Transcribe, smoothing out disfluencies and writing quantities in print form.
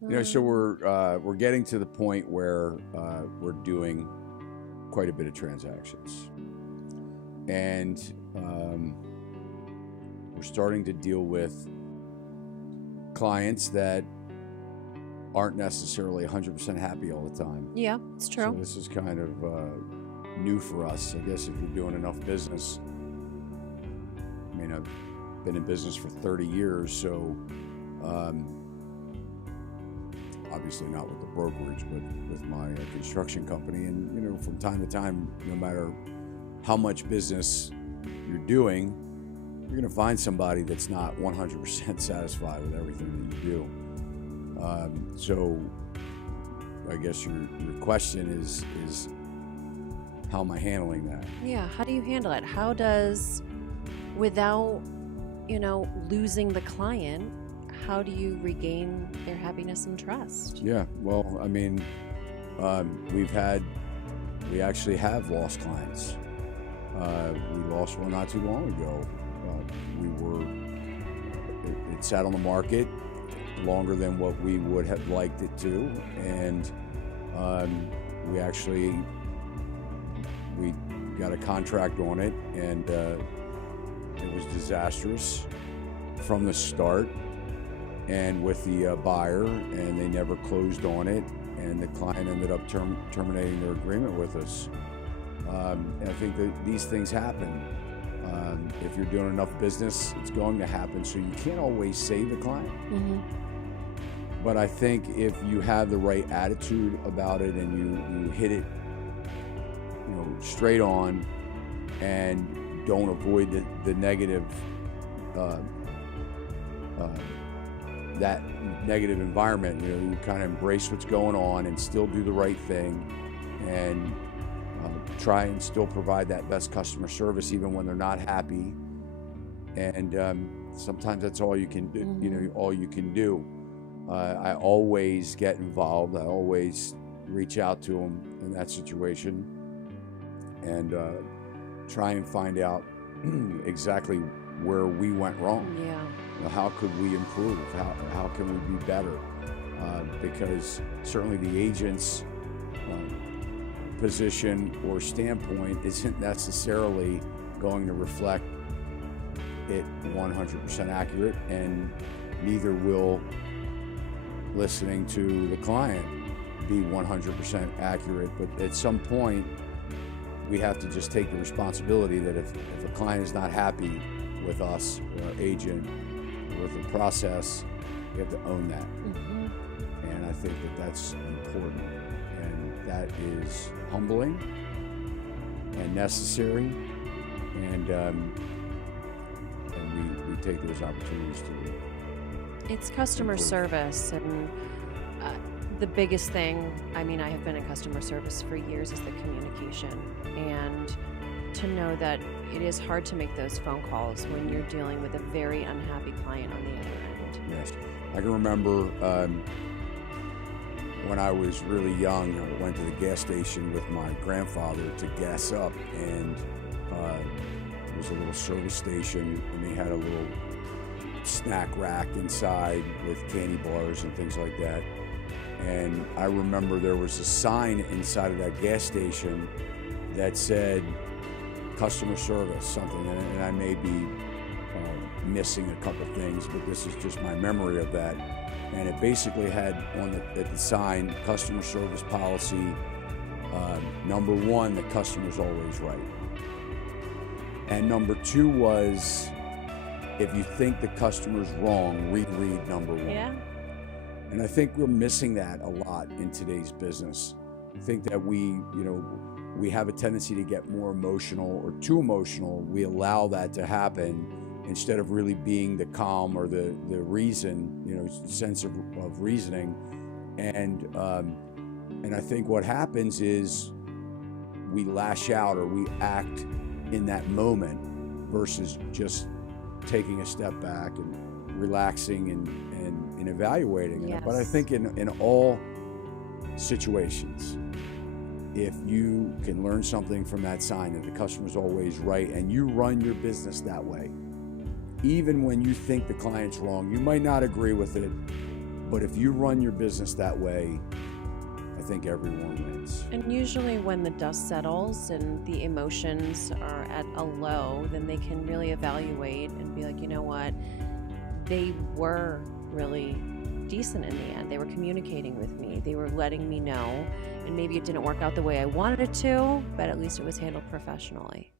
So we're getting to the point where we're doing quite a bit of transactions, and we're starting to deal with clients that aren't necessarily 100% happy all the time. Yeah, it's true. So this is kind of new for us. I guess if you're doing enough business, I mean, I've been in business for 30 years, so obviously not with the brokerage, but with my construction company. And, from time to time, no matter how much business you're doing, you're going to find somebody that's not 100% satisfied with everything that you do. So I guess your question is how am I handling that? Yeah, how do you handle it? How does, without, losing the client, how do you regain their happiness and trust? Yeah, well, I mean, we actually have lost clients. We lost one not too long ago. It sat on the market longer than what we would have liked it to, and we got a contract on it, and it was disastrous from the start, and with the buyer, and they never closed on it, and the client ended up terminating their agreement with us. And I think that these things happen. If you're doing enough business, it's going to happen, so you can't always save the client. Mm-hmm. But I think if you have the right attitude about it and you hit it, straight on, and don't avoid the negative, that negative environment, you kind of embrace what's going on and still do the right thing, and try and still provide that best customer service even when they're not happy. And sometimes that's all you can do. Mm-hmm. All you can do. I always get involved. I always reach out to them in that situation, and try and find out exactly where we went wrong. Yeah. How could we improve? How can we be better? Because certainly the agent's position or standpoint isn't necessarily going to reflect it 100% accurate, and neither will listening to the client be 100% accurate. But at some point, we have to just take the responsibility that if a client is not happy with us or our agent or with the process, we have to own that. Mm-hmm. And I think that that's important, and that is humbling and necessary, and we take those opportunities to It's customer improve. service, and the biggest thing, I mean, I have been in customer service for years, is the communication, and to know that it is hard to make those phone calls when you're dealing with a very unhappy client on the other end. Yes, I can remember when I was really young, I went to the gas station with my grandfather to gas up, and it was a little service station, and they had a little snack rack inside with candy bars and things like that. And I remember there was a sign inside of that gas station that said customer service something, and I may be missing a couple things, but this is just my memory of that. And it basically had on the sign, customer service policy, number one, the customer's always right, and number two was, if you think the customer's wrong, read number one. Yeah. And I think we're missing that a lot in today's business. I think that we have a tendency to get more emotional or too emotional. We allow that to happen instead of really being the calm or the reason, sense of reasoning. And I think what happens is we lash out or we act in that moment versus just taking a step back and relaxing and evaluating. Yes. But I think in all situations, if you can learn something from that sign that the customer's always right, and you run your business that way, even when you think the client's wrong, you might not agree with it, But if you run your business that way, I think everyone wins. And usually when the dust settles and the emotions are at a low, then they can really evaluate and be like, you know what, they were really decent in the end. They were communicating with me. They were letting me know. And maybe it didn't work out the way I wanted it to, but at least it was handled professionally.